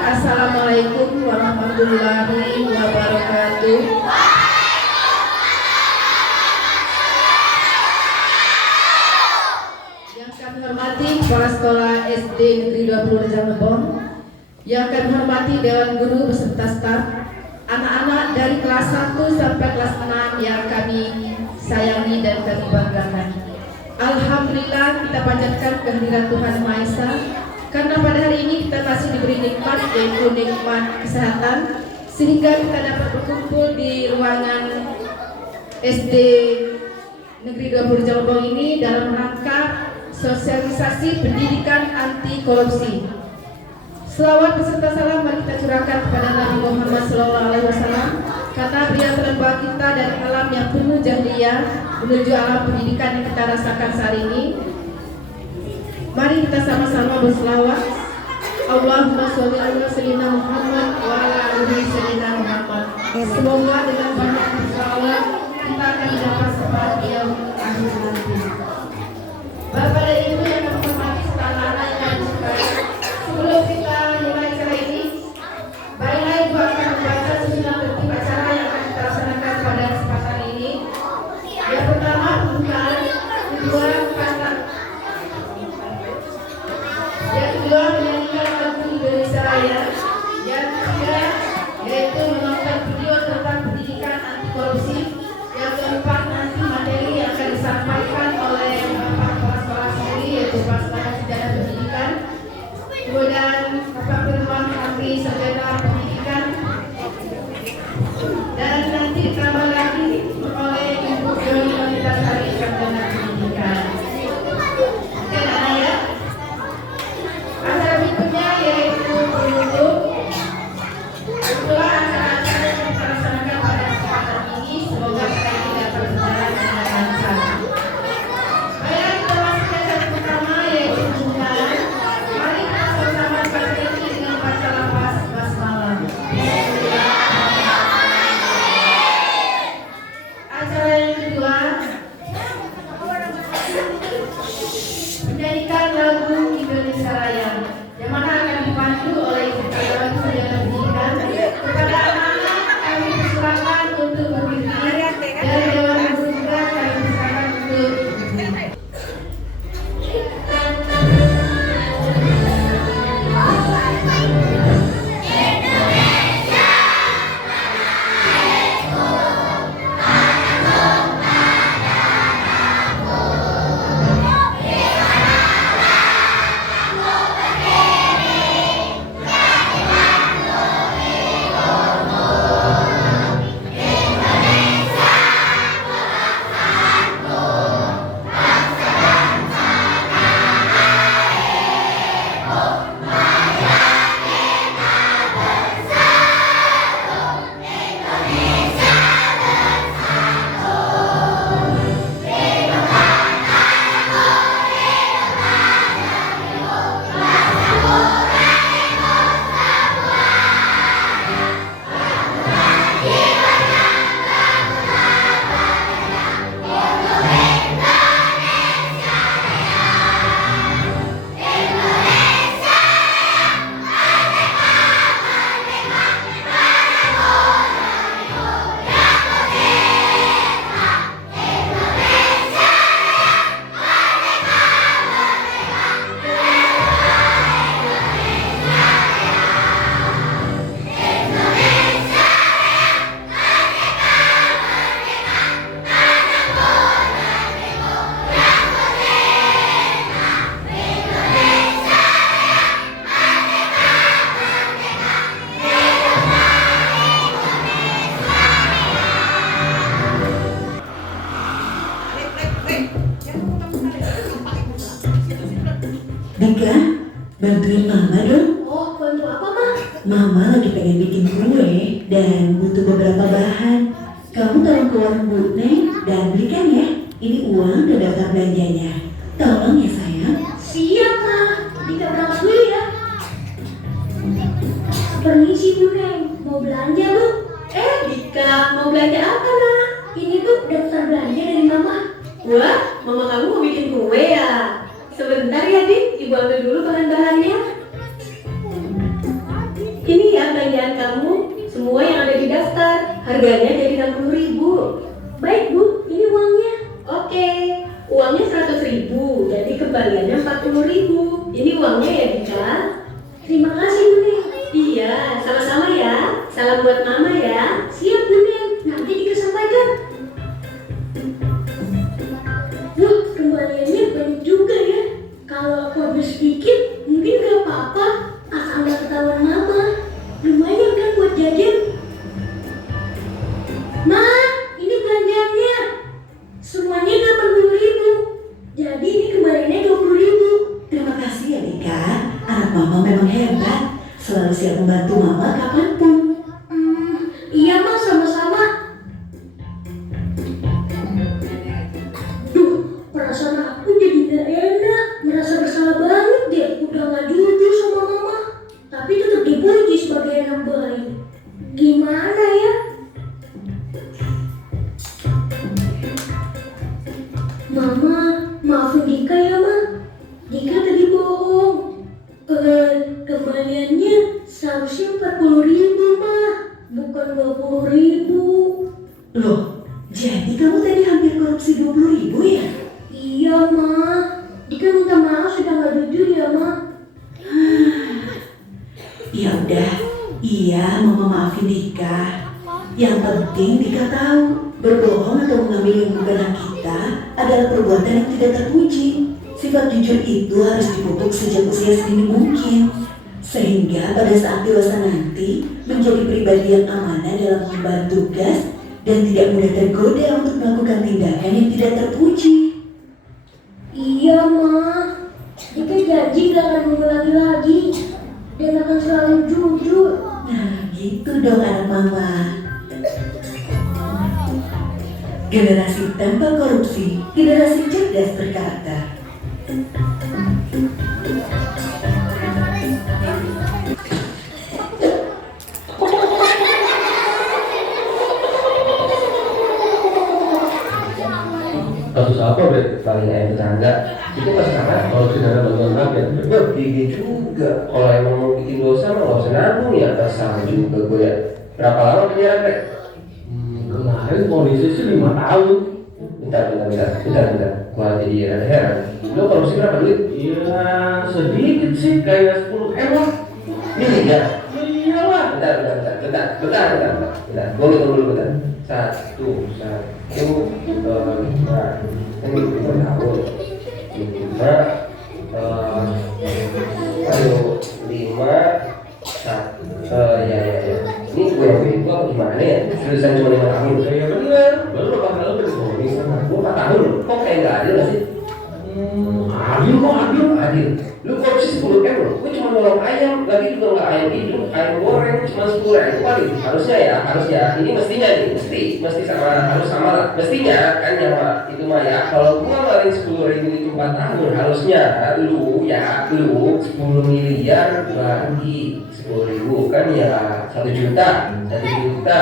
Assalamualaikum warahmatullahi wabarakatuh. Yang kami hormati Kepala Sekolah SD Negeri 20 Rejang Lebong, yang kami hormati Dewan Guru beserta staf, anak-anak dari kelas 1 sampai kelas 6 yang kami sayangi dan kami banggakan. Alhamdulillah kita panjatkan kehadiran Tuhan Maha Esa, karena pada hari ini kita masih diberi nikmat, yaitu nikmat kesehatan, sehingga kita dapat berkumpul di ruangan SD Negeri 20 Rejang Lebong ini dalam rangka sosialisasi pendidikan anti korupsi. Selawat beserta salam mari kita curahkan kepada Nabi Muhammad SAW, karena beliau telah membawa kita dari alam yang penuh jahiliyah menuju alam pendidikan yang kita rasakan saat ini. Mari kita sama-sama berselawat. Allahumma sholli ala sayyidina Muhammad wa ala ali sayyidina Muhammad. Semoga dengan banyak berselawat kita akan dapat seperti yang akhir nanti. Bapak dan Ibu yang kami hormati serta anak-anak yang kami sukai, sebelum kita mulai acara ini, baiklah Ibu akan membaca susunan tertib acara yang akan kita laksanakan pada kesempatan ini. Yang pertama pembukaan, kedua kata, yang kedua menyanyikan lagu Indonesia Raya, yang ketiga yaitu menonton video tentang pendidikan anti korupsi, yang keempat nanti materi yang akan disampaikan oleh Bapak Kepala Sekolah sendiri, yaitu Pelaksana Sejarah Pendidikan, kemudian Bapak Firman Ahli Sarjana Pendidikan, dan nanti ditambah lagi oleh Ibu Joni Manitasari Sarjana Pendidikan. Oke, anak ya. Acara berikutnya yaitu penutup. Itulah acara-acara yang kita laksanakan pada kesempatan ini. Semoga kita ini dapat berjalan dengan lancar. Baiklah, kita masuk ke acara pertama yaitu pembukaan. Mari kita sama-sama berkata dengan baca lafaz basmalah. Acara yang kedua, menyanyikan lagu Indonesia Raya, yang mana akan dipandu oleh Ibu Dewan Sarjana Pendidikan. Kepada anak-anak kami persilakan untuk berdiri, dan Dewan Guru juga kami persilakan untuk berdiri. Dika, bantuin mama dong. Oh, bantu apa, Ma? Mama lagi pengen bikin kue dan butuh beberapa bahan. Kamu tolong ke warung Bu Neng dan belikan ya. Ini uang dan daftar belanjanya. Tolong ya sayang. Siap, Ma. Dika berangkat dulu ya. Permisi, Bu Neng. Mau belanja, Bu? Dika, mau belanja apa, Nak? Ini tuh daftar belanja dari Mama. Wah, mama kamu mau bikin kue ya? Sebentar ya, Dik. Ibu ambil dulu bahan-bahannya. daftar. Harganya jadi 60.000. Baik Bu, ini uangnya. Oke, uangnya 100.000, jadi kembaliannya 40.000. Ini uangnya ya Dika. Terima kasih Bu Neng. Iya, sama-sama ya. Salam buat mama ya. Siap Bu Neng, nanti dikesampaikan. Wah, kembaliannya banyak juga ya. Kalau aku habis sedikit, mungkin gak apa-apa. Asal gak ketahuan mama. Lumayan kan buat jajan. Ma, ini belanjaannya. Semuanya 80.000. Jadi ini kembaliannya 20.000. Terima kasih ya Dika, anak mama memang hebat, selalu siap membantu mama kapanpun. Iya Ma, sama-sama. Duh, perasaan aku jadi gak enak. Merasa bersalah banget deh, udah gak jujur sama mama. Tapi tetap dipuji sebagai anak baik. Gimana ya? Mama, maafin Dika ya Ma. Dika tadi bohong. Kembaliannya seharusnya 40.000 Ma, bukan 20.000. Loh, jadi kamu tadi hampir korupsi 20.000 ya? Iya Ma, Dika minta maaf sudah gak jujur ya Ma. Ya udah, iya mama maafin Dika. Yang penting Dika tahu, berbohong atau mengambil yang bukan hak kita adalah perbuatan yang tidak terpuji. Sifat jujur itu harus dipupuk sejak usia sedini mungkin, sehingga pada saat dewasa nanti menjadi pribadi yang amanah dalam mengemban tugas dan tidak mudah tergoda untuk melakukan tindakan yang tidak terpuji. Iya Ma, Dika janji gak akan mengulangi lagi dan akan selalu jujur. Nah, gitu dong anak mama. Generasi tanpa korupsi, generasi cerdas berkarakter. Kasus apa Bet? Paling ayam bercanda itu pas apa? Kalau sudah ada bantuan rakyat bener gigi juga. Kalau emang mau bikin dosa mah nggak usah nanggung ya. Kesal juga gue ya. Berapa lama penjara Bet? Kemarin polisi sih 5 tahun. Bentar. Gua jadi rada heran. Lo korupsi berapa duit? Ya sedikit sih, kayak 10 M lah. Ini ya? Iya lah. Bentar. Gua hitung dulu bentar. 1, 2, 5. Ini 5 tahun. 5, aduh 5, 1, ya. Ini gue yang bikin gua gimana ya? Tulisan cuma 5 tahun. Ya bener. Baru berapa tahun berpolis sama gua 4 tahun. Kok kayak nggak adil nggak sih? Adil. Lu korupsi 10 M loh. Gue cuma nolong ayam, lagi juga nggak ayam hidup, ayam goreng cuma 10.000 kali. Harusnya ya. Ini mestinya nih, mesti sama, harus sama lah. Mestinya kan nyawa itu mah ya. Kalau gua ngeluarin 10.000 itu 4 tahun, harusnya lu 10 miliar bagi 10.000 kan ya 1 juta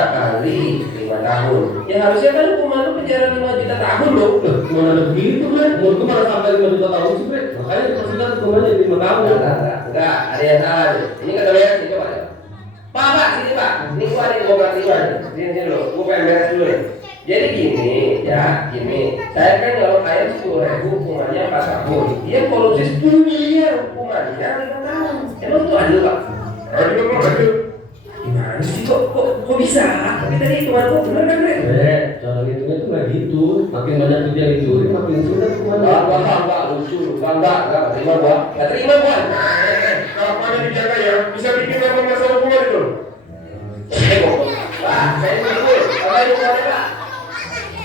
kali 5 tahun. Ya harusnya kan hukuman lu penjara 5 juta tahun loh. Gimana ada begitu Bre? Menurut malah sampai 5 juta tahun sih Bre. Makanya dipastikan hukumannya 5 tahun. Enggak, ada yang salah nih. Ini kata beres nih, coba ya. Pak, sini Pak. Ini gua ada yang mau perhatian. Sini dulu, gua pengen beres dulu nih. Jadi gini. Saya kan kalau ayam 10.000 hukumannya 4 tahun. Dia korupsi 10 miliar hukumannya 5 tahun. Emang itu adil Pak? Adil. Gimana sih kok bisa? Tapi tadi hitungan gua bener kan Bre? Cara hitungnya tuh nggak gitu. Makin banyak duit yang dicuri, makin sulit hukumannya. Enggak, lucu. Enggak terima gua. Kalau ada dijaga ya, bisa bikin apa masalah hukuman itu. Pak, saya dulu. Apa hukumannya Pak?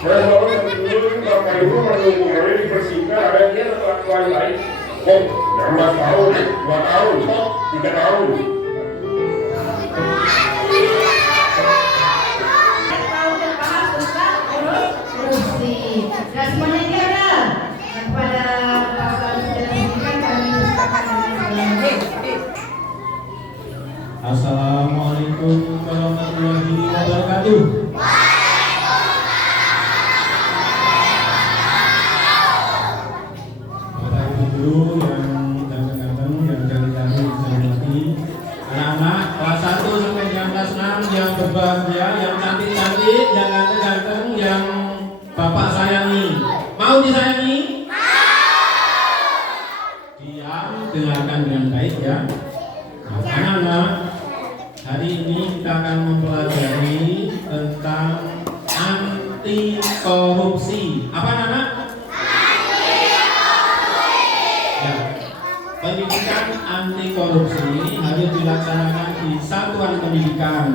Saya mau dulu Bapak Ibu hukumannya dipersingkat ada dia atau aktual lain. Oh, 16 tahun, 2 tahun, 3 tahun. Korupsi. Dan semuanya ini ada. Kepada Bapak Pendidikan kami ucapkan Assalamualaikum warahmatullahi wabarakatuh. Bapak Ibu guru yang ganteng-ganteng, yang cantik-cantik, yang hormati, anak-anak kelas 1 sampai dengan kelas 6 yang berbahagia, yang baik ya. Nah, anak-anak, hari ini kita akan mempelajari tentang anti korupsi. Apa anak-anak? Ya. Pendidikan anti korupsi harus dilaksanakan di satuan pendidikan,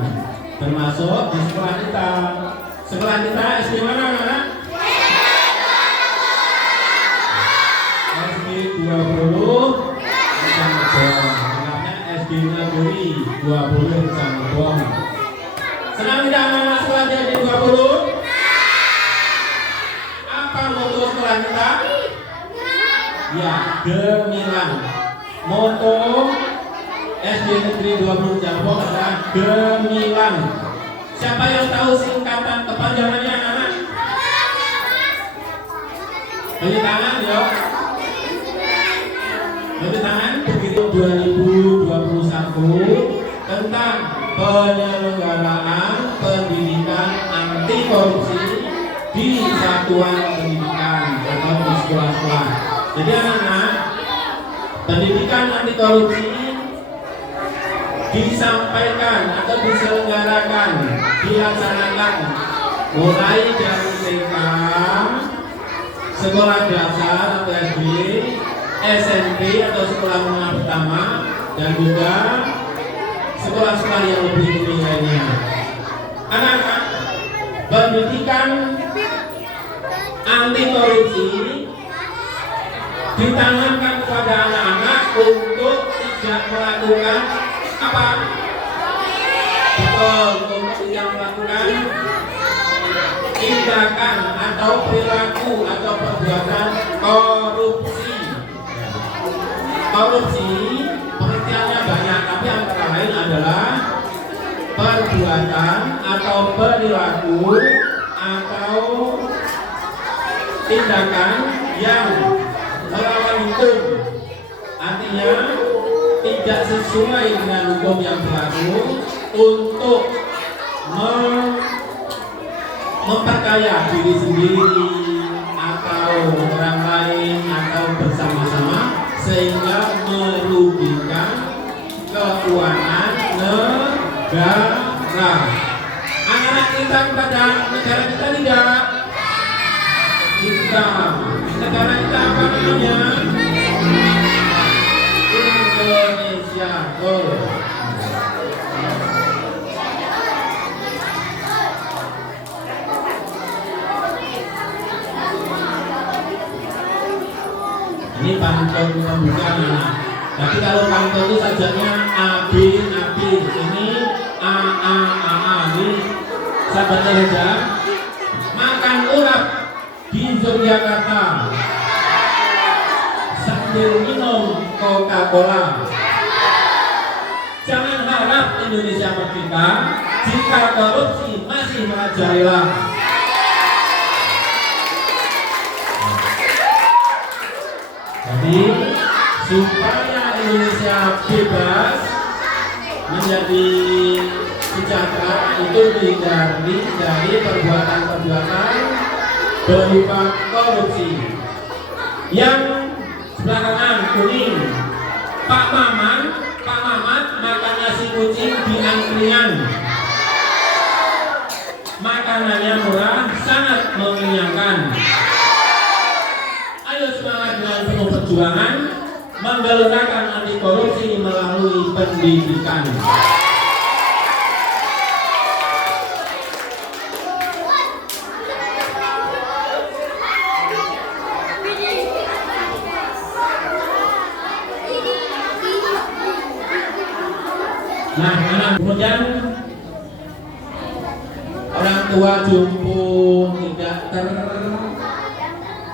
termasuk di sekolah kita. Sekolah kita SD mana anak-anak? SD 20 Kecamatan. Namanya SD Negeri 20 Kecamatan. Senang tidak anak-anak sekolah di SD 20? Apa moto sekolah kita? Ya, gemilang. Moto SD Negeri 20 Kecamatan adalah gemilang. Siapa yang tahu singkatan kepanjangannya anak-anak? Bagi tangan yuk. Bagi tangan. Begitu 2021 tentang penyelenggaraan pendidikan anti korupsi di satuan pendidikan atau di sekolah-sekolah. Jadi anak-anak, pendidikan anti korupsi disampaikan atau diselenggarakan, dilaksanakan mulai dari TK, sekolah dasar atau SD, SMP atau sekolah menengah pertama, dan juga sekolah-sekolah yang lebih tinggi lainnya. Anak-anak, pendidikan anti korupsi ditanamkan kepada anak-anak untuk tidak melakukan apa? Betul, untuk tidak melakukan tindakan atau perilaku atau perbuatan korupsi. Korupsi pengertiannya banyak, tapi antara lain adalah perbuatan atau perilaku atau tindakan yang melawan hukum, artinya tidak sesuai dengan hukum yang berlaku untuk memperkaya diri sendiri atau orang lain atau bersama-sama sehingga merugikan keuangan negara. Anak-anak kita kepada negara kita tidak. Kita negara kita apa namanya? Indonesia. Ini pantun pembuka. Tapi kalau pantun itu sajaknya AB. Ini A. Ini sahabat saja. Makan urap di Yogyakarta sambil minum Coca-Cola. Jangan harap Indonesia merdeka jika korupsi masih merajalela. Jadi supaya Indonesia bebas menjadi sejahtera itu dihindari dari perbuatan-perbuatan berupa korupsi. Yang sebelah kanan kuning, Pak Mamat makan nasi kucing di angkringan. Makanannya murah, sangat mengenyangkan. Ayo semangat dengan penuh perjuangan menggelerakan anti korupsi melalui pendidikan. Nah, kemudian orang tua jompo tidak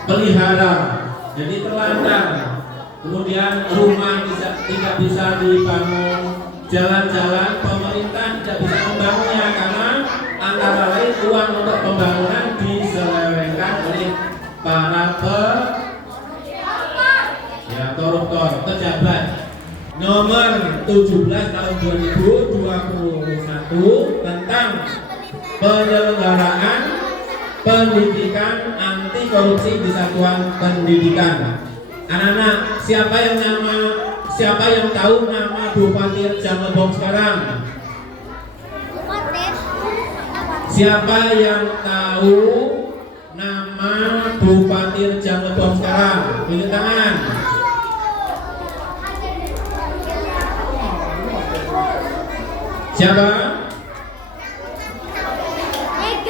terpelihara, jadi terlantar. Kemudian rumah tidak bisa dibangun, jalan-jalan pemerintah tidak bisa membangunnya karena antara lain uang untuk pembangunan diselewengkan oleh para koruptor, pejabat. Nomor 17 tahun 2021 tentang penyelenggaraan pendidikan anti korupsi di satuan pendidikan. Anak-anak, siapa yang Siapa yang tahu nama Bupati Rejang Lebong sekarang? Siapa yang tahu nama Bupati Rejang Lebong sekarang? Tunjuk tangan. Siapa?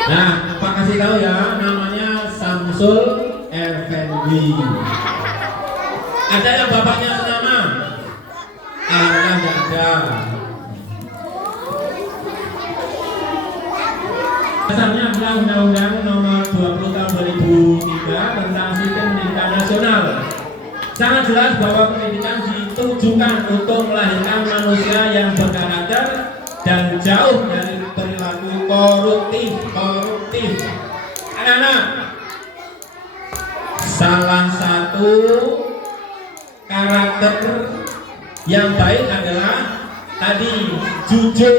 Nah, Pak kasih tahu ya, namanya Samsul Effendi. Ada yang bapaknya senama? Tidak ada. Dasarnya adalah Undang-Undang Nomor 20 Tahun 2003 tentang Sistem Pendidikan Nasional. Sangat jelas bahwa pendidikan ditujukan untuk melahirkan manusia yang berkarakter dan jauh dari perilaku koruptif. Anak-anak, salah satu karakter yang baik adalah tadi jujur.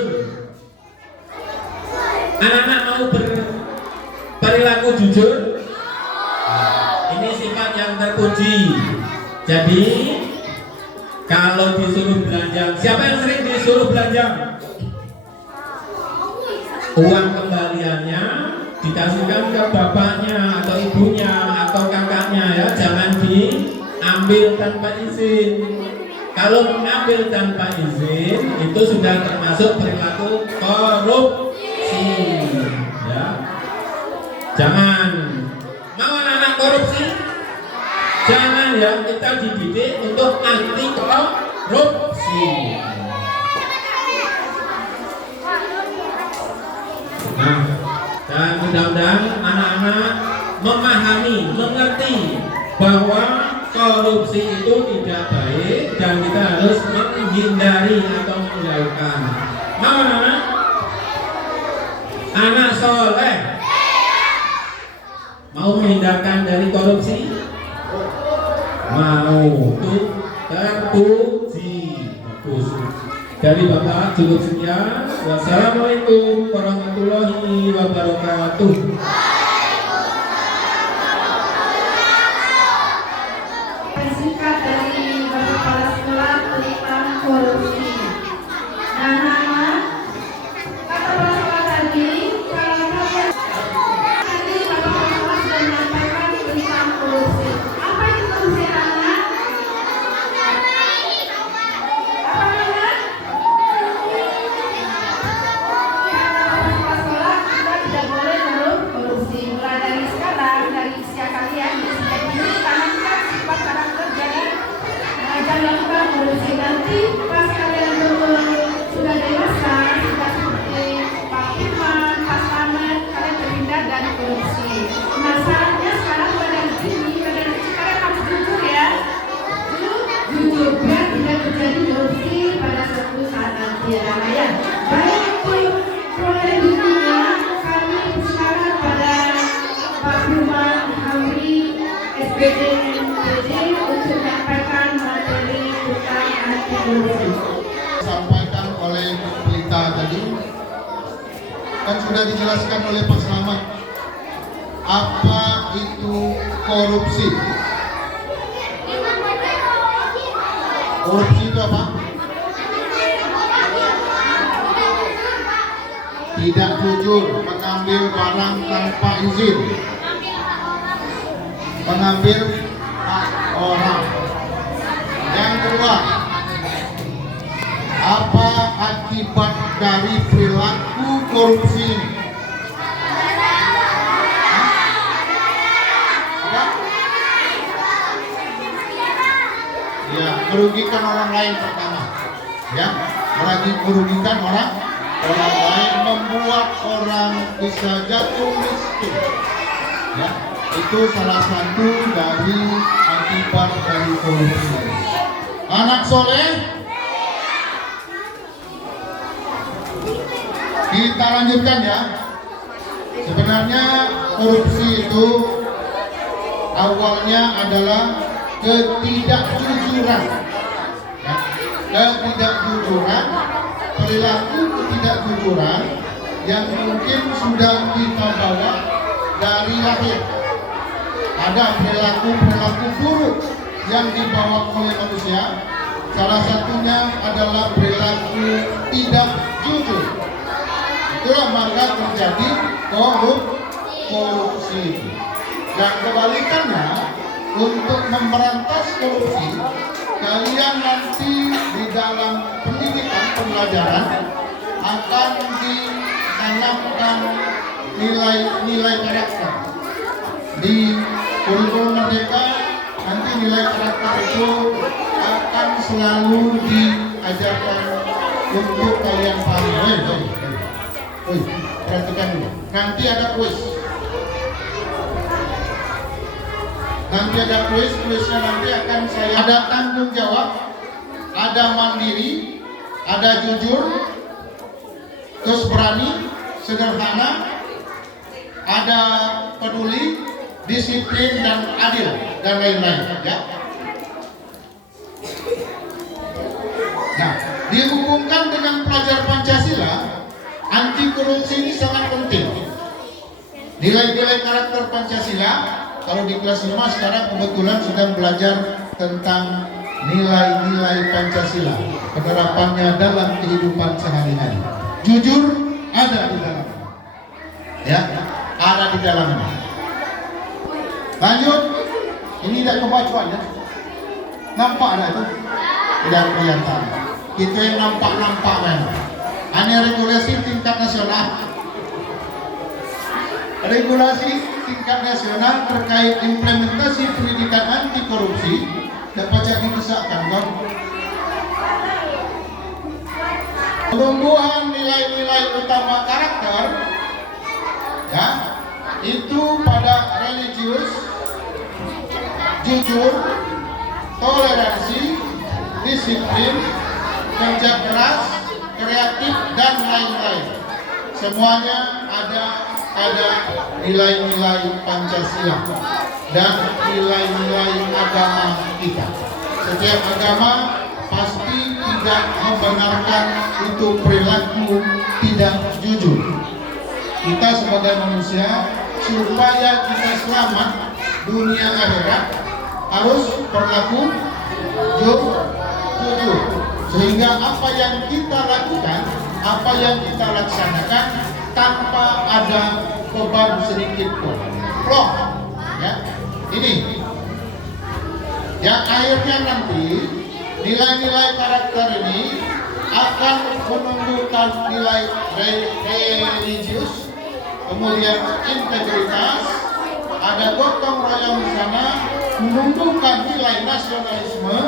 Anak-anak mau berperilaku jujur? Ini sifat yang terpuji. Jadi kalau disuruh belanja, siapa yang sering disuruh belanja? Uang kembaliannya dikasihkan ke bapaknya atau ibunya atau kakaknya ya, jangan diambil tanpa izin. Kalau mengambil tanpa izin itu sudah termasuk perilaku korupsi ya. Jangan. Mau anak-anak korupsi? Jangan ya, kita dididik untuk anti korupsi. Nah, dan mudah-mudahan anak-anak memahami, mengerti bahwa korupsi itu tidak baik dan kita harus menghindari atau menjauhkan. Mau anak-anak? Anak soleh mau menghindarkan dari korupsi? Mau. Itu terpuji. Bagus. Dari Bapak cukup sekian. Wassalamualaikum warahmatullahi wabarakatuh. Singkat dari Bapak Kepala Sekolah tentang korupsi. Anak-anak, kata Kepala Sekolah tadi, kalau kalian tadi Bapak Kepala Sekolah sudah menyampaikan tentang korupsi. Apa itu korupsi, anak? Apa namanya? Kata Bapak Kepala Sekolah, kita tidak boleh korupsi. Mulai dari sekarang, dari usia kalian, sejak ini tanamkan sifat karakter jangan lakukan korupsi. Nanti pas kalian sudah dewasa, sudah seperti Pak Firman, Pak Slamet, kalian terhindar dari korupsi. Nah, saatnya sekarang pada sini, kalian harus jujur ya. Jujur biar tidak terjadi korupsi pada suatu saat nanti ya. Baik untuk proyek dunia, kami persilakan pada Pak Firman Hamri SBD NPD untuk menyampaikan materi tentang anti korupsi. Sampaikan oleh Pelita tadi kan sudah dijelaskan oleh Pak Slamet apa itu korupsi. Korupsi itu apa? Tidak jujur, mengambil barang tanpa izin, mengambil hak orang. Yang kedua, apa akibat dari perilaku korupsi ini? Apa? Ya, merugikan orang lain pertama. Ya, merugikan orang lain, membuat orang bisa jatuh miskin. Ya, itu salah satu dari akibat dari korupsi. Anak soleh, kita lanjutkan ya. Sebenarnya korupsi itu awalnya adalah ketidakjujuran. Ya, ketidakjujuran, perilaku ketidakjujuran yang mungkin sudah kita bawa dari lahir. Ada perilaku buruk yang dibawa oleh manusia Salah satunya adalah perilaku tidak jujur. Itulah maka terjadi korupsi. Dan kebalikannya, untuk memberantas korupsi, kalian nanti di dalam pendidikan pembelajaran akan ditanamkan nilai-nilai karakter. Di kurikulum Merdeka nanti nilai karakter itu akan selalu diajarkan untuk kalian pahami. Perhatikan dulu. Nanti ada kuis. Kuisnya nanti akan saya ada tanggung jawab, ada mandiri, ada jujur, terus berani, sederhana, ada peduli, disiplin dan adil dan lain-lain, ya. Nah, dihubungkan dengan pelajar Pancasila, anti korupsi ini sangat penting. Nilai-nilai karakter Pancasila, kalau di kelas 5 sekarang kebetulan sedang belajar tentang nilai-nilai Pancasila, penerapannya dalam kehidupan sehari-hari. Jujur ada di dalamnya, ya, ada di dalamnya. Lanjut, ini tidak kebacuan ya, nampak ada itu? Tidak kelihatan. Itu yang nampak kan. Hanya regulasi tingkat nasional. Regulasi tingkat nasional terkait implementasi pendidikan anti korupsi dapat jadi disahkan kan? Penumbuhan nilai-nilai utama karakter, ya, itu pada religius, jujur, toleransi, disiplin, kerja keras, kreatif dan lain-lain. Semuanya ada nilai-nilai Pancasila dan nilai-nilai agama kita. Setiap agama pasti tidak membenarkan itu perilaku tidak jujur. Kita sebagai manusia, supaya kita selamat dunia akhirat, harus berlaku jujur. Sehingga apa yang kita lakukan, apa yang kita laksanakan tanpa ada beban sedikit pun. Loh, ya, ini yang akhirnya nanti nilai-nilai karakter ini akan menumbuhkan nilai religius, kemudian integritas, ada gotong royong di sana, menumbuhkan nilai nasionalisme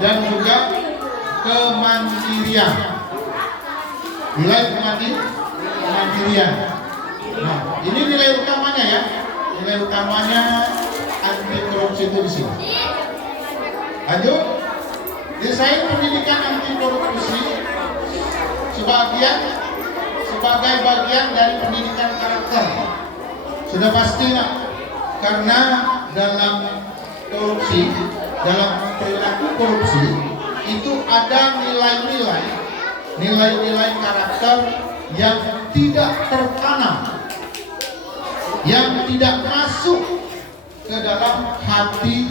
dan juga kemandirian. Nilai kemandirian. Nah, ini nilai utamanya ya. Nilai utamanya anti korupsi itu di sini. Lanjut. Desain pendidikan anti korupsi sebagai bagian dari pendidikan karakter. Sudah pasti lah, karena dalam korupsi, dalam perilaku korupsi itu ada nilai-nilai karakter yang tidak tertanam, yang tidak masuk ke dalam hati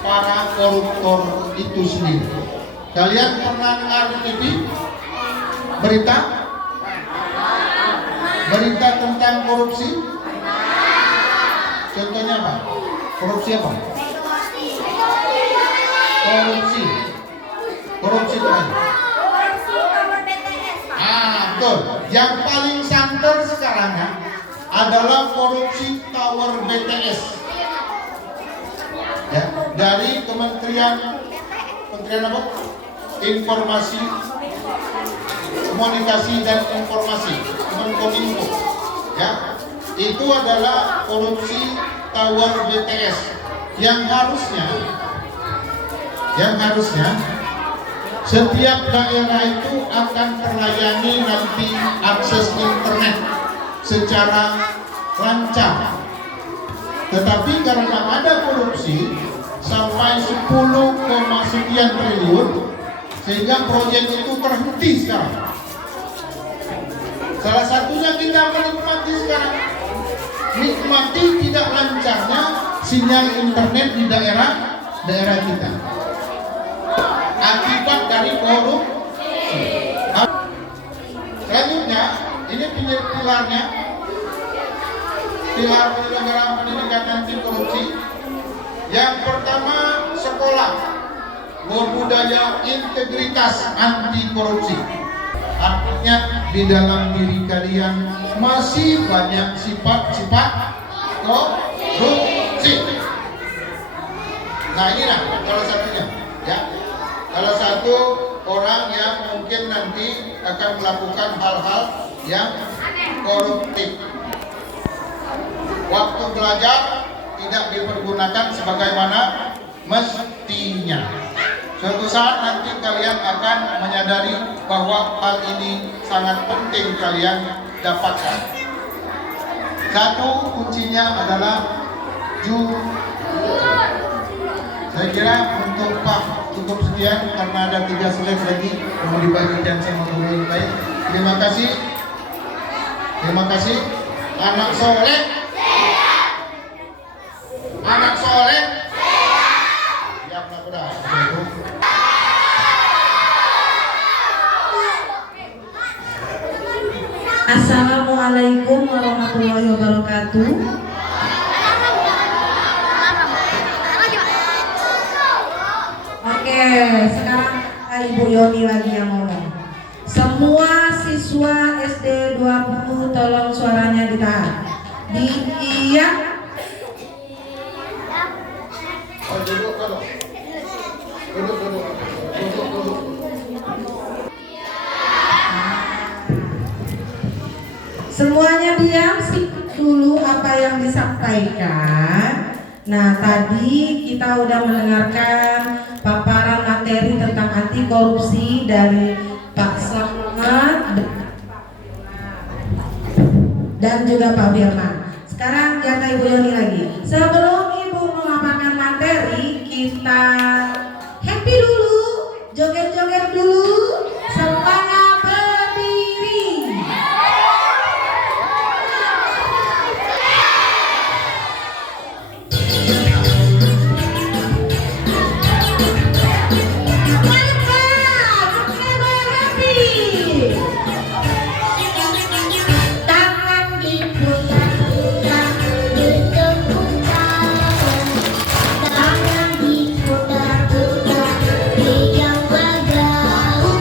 para koruptor itu sendiri. Kalian pernah dengar di TV berita tentang korupsi? Contohnya apa? Korupsi apa? Korupsi apa? Betul. Yang paling santer sekarang adalah korupsi tower BTS. Ya, dari Kementerian apa? Informasi, Komunikasi dan Informasi, Kemenkominfo. Ya, itu adalah korupsi tower BTS yang harusnya setiap daerah itu akan terlayani nanti akses internet secara lancar. Tetapi karena ada korupsi sampai 10, sekian triliun, sehingga proyek itu terhenti sekarang. Salah satunya kita menikmati sekarang, nikmati tidak lancarnya sinyal internet di daerah kita. Akibat korupsi. Selanjutnya, ini pilarnya, pilar penyelenggaraan pendidikan anti korupsi. Yang pertama, sekolah berbudaya integritas anti korupsi. Artinya di dalam diri kalian masih banyak sifat-sifat korupsi. Nah inilah salah satunya, ya. Salah satu orang yang mungkin nanti akan melakukan hal-hal yang koruptif. Waktu belajar tidak dipergunakan sebagaimana mestinya. Suatu saat nanti kalian akan menyadari bahwa hal ini sangat penting kalian dapatkan. Satu kuncinya adalah jujur. Saya kira untuk Pak cukup sekian karena ada 3 slide lagi yang mau dibagikan sama guru yang lain. Terima kasih. Terima kasih. Anak soleh. Anak soleh. Ya mudah-mudahan. Assalamualaikum warahmatullahi wabarakatuh. Oke, sekarang Ibu Yoni lagi yang ngomong. Semua siswa SD 20 tolong suaranya ditahan. Iya. Duduk. Semuanya diam, simak dulu apa yang disampaikan. Nah, tadi kita udah mendengarkan paparan materi tentang anti korupsi dari Pak Slamet dan juga Pak Firman. Sekarang jatah Ibu Yoni lagi. Sebelum Ibu memaparkan materi, kita happy dulu, joget-joget dulu, semuanya berdiri. Tangan diputar-putar, yang bergaul.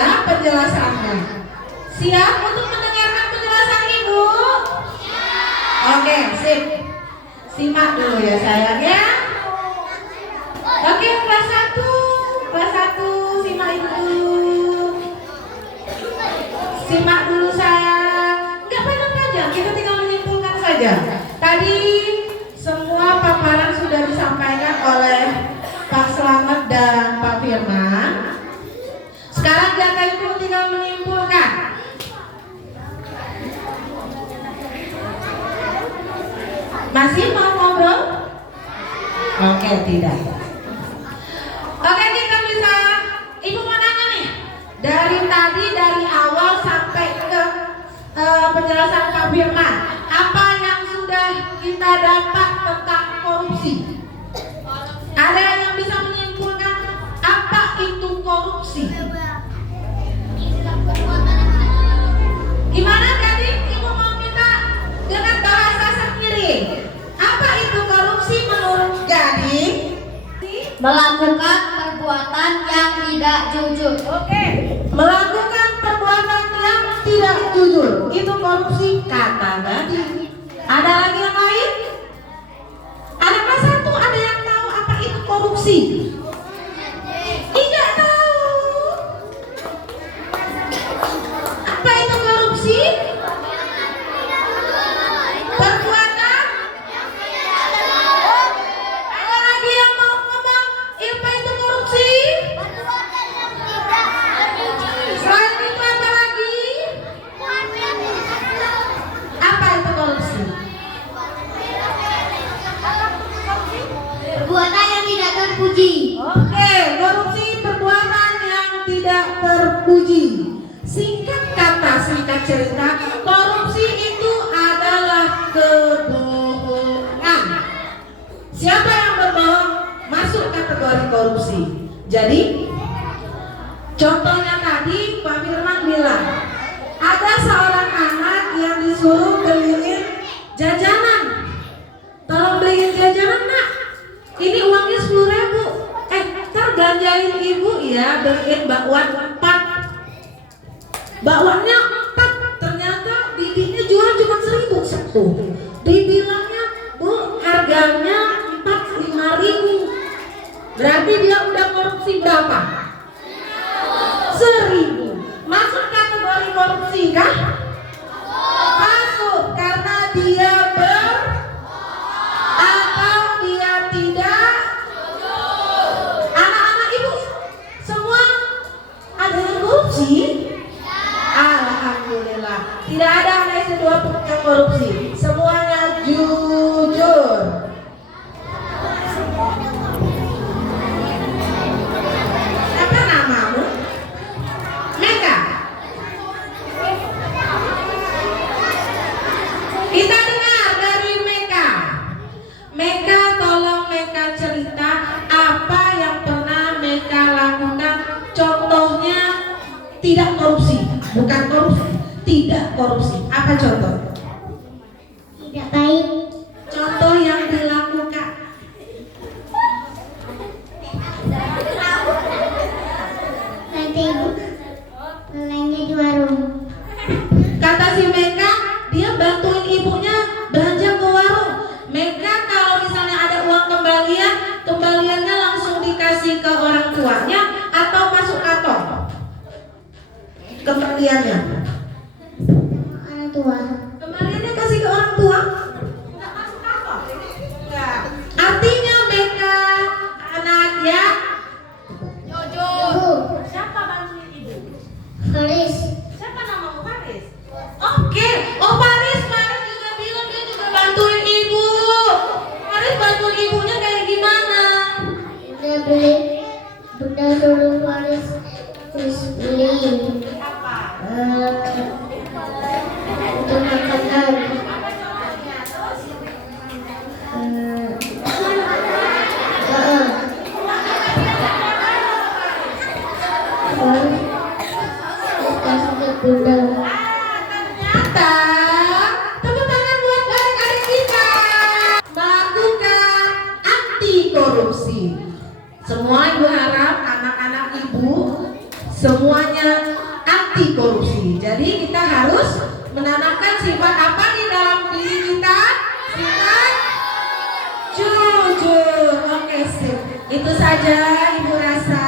ya penjelasannya. Siap untuk mendengarkan penjelasan Ibu? Oke, sip. Simak dulu ya sayang ya. Oke, kelas 1 simak Ibu. Simak dulu sayang. Enggak panjang-panjang, kita tinggal menyimpulkan saja. Tadi semua paparan sudah disampaikan oleh Pak Slamet dan Pak Firman. Sekarang Jaka Ibu tinggal menyimpulkan. Masih mau ngobrol? Oke, tidak. Oke, kita bisa. Ibu mau nanya nih. Dari awal sampai ke penjelasan Pak Firman, apa yang sudah kita dapat tentang korupsi? Ada yang bisa menyimpulkan apa itu korupsi? Gimana tadi Ibu mau minta dengan bahasa sendiri? Apa itu korupsi menurut Gading? Melakukan perbuatan yang tidak jujur. Oke, melakukan perbuatan yang tidak jujur itu korupsi kata Gading. Ada lagi yang lain? Ada kelas 1, ada yang tahu apa itu korupsi? Tidak tahu. Apa itu korupsi? Perbuatan. Ada lagi yang mau ngomong apa itu korupsi? Selain itu apa lagi? Apa itu korupsi? Perbuatan yang tidak terpuji. Oke, korupsi perbuatan yang tidak terpuji. Singkat kata, singkat cerita, korupsi itu adalah kebohongan. Siapa yang berbohong masuk kategori korupsi. Jadi, contohnya tadi Pak Firman bilang, ada seorang anak yang disuruh beliin jajanan. Tolong beliin jajanan nak. Ini uangnya 10.000. Ntar belanjain ibu ya, beliin bakwan 4. Bakwannya 4, ternyata bibinya jual cuma 1.000 satu. Dibilangnya, Bu, harganya 5.000. Berarti dia udah korupsi berapa? 1.000. Masuk kategori korupsi kah? Masuk, karena dia atau dia tidak. Anak-anak ibu semua ada yang korupsi? Alhamdulillah, tidak ada anak SD 2 yang korupsi. Semuanya jujur. Apa namamu? Mega. Kita dengar dari Mega. Mega, tolong Mega cerita apa yang pernah Mega lakukan. Contohnya tidak korupsi, bukan korupsi, tidak korupsi. Apa contoh? Tidak baik. Contoh yang dilakukan. Nanti ibu belanja di warung. Kata si Mega, dia bantuin ibunya belanja ke warung. Mega kalau misalnya ada uang kembalian, kembaliannya langsung dikasih ke orang tuanya atau masuk kantong? Kembaliannya. Orang tua. Kembaliannya kasih ke orang tua? Nggak masuk kantong? Nggak. Artinya Mega anak ya? Jojo. Siapa bantuin ibu? Faris. Siapa namamu Faris? Oke, oh Faris juga bilang dia juga bantuin ibu. Faris bantuin ibunya kayak gimana? Bunda suruh Faris beli Apa? untuk makanan. Apa contohnya? Terus? Kasih ke Bunda. Ternyata tepuk tangan buat adik-adik kita melakukan anti korupsi. Semua ibu harap anak-anak ibu semuanya anti korupsi. Jadi kita harus menanamkan sifat apa di dalam diri kita? Sifat jujur. Oke, sip. Itu saja Ibu rasa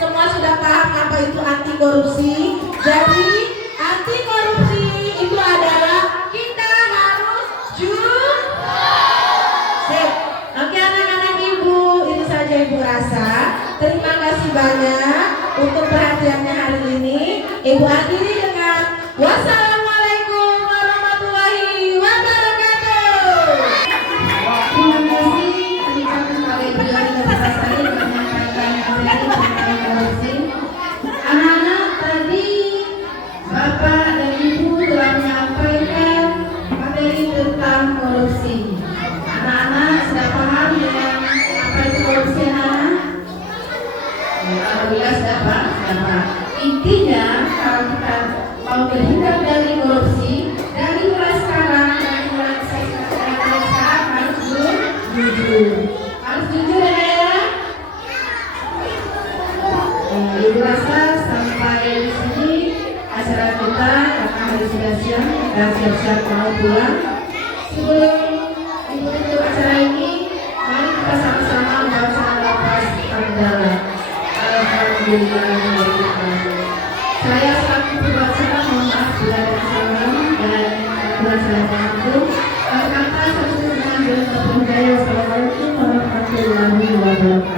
semua sudah paham apa itu anti korupsi. Jadi anti korupsi itu adalah kita harus jujur. Sip. Oke anak-anak Ibu, itu saja Ibu rasa. Terima kasih banyak untuk perhatiannya hari ini. Ibu akhiri dengan wassalamualaikum warahmatullahi wabarakatuh. Terima kasih ucapkan kepada Ibu Yoli dan Bapak saya yang menyampaikan materi tentang korupsi. Anak-anak, tadi Bapak dan Ibu telah menyampaikan materi tentang korupsi. Anak-anak sudah paham dengan apa itu korupsi, anak-anak? Alhamdulillah sudah paham. Intinya kalau kita mau terhindar dari korupsi, dari mulai sekarang harus jujur. Harus jujur ya. Ibu rasa sampai di sini acara kita karena hari sudah siang dan siap-siap mau pulang. Sebelum ibu tutup acara ini, mari kita sama-sama membaca lafaz hamdalah. Alhamdulillah. Saya selaku pembaca mohon maaf bila ada kesalahan dan kurang saya mengatur. Kata-kata satu dengan Assalamualaikum warahmatullahi wabarakatuh.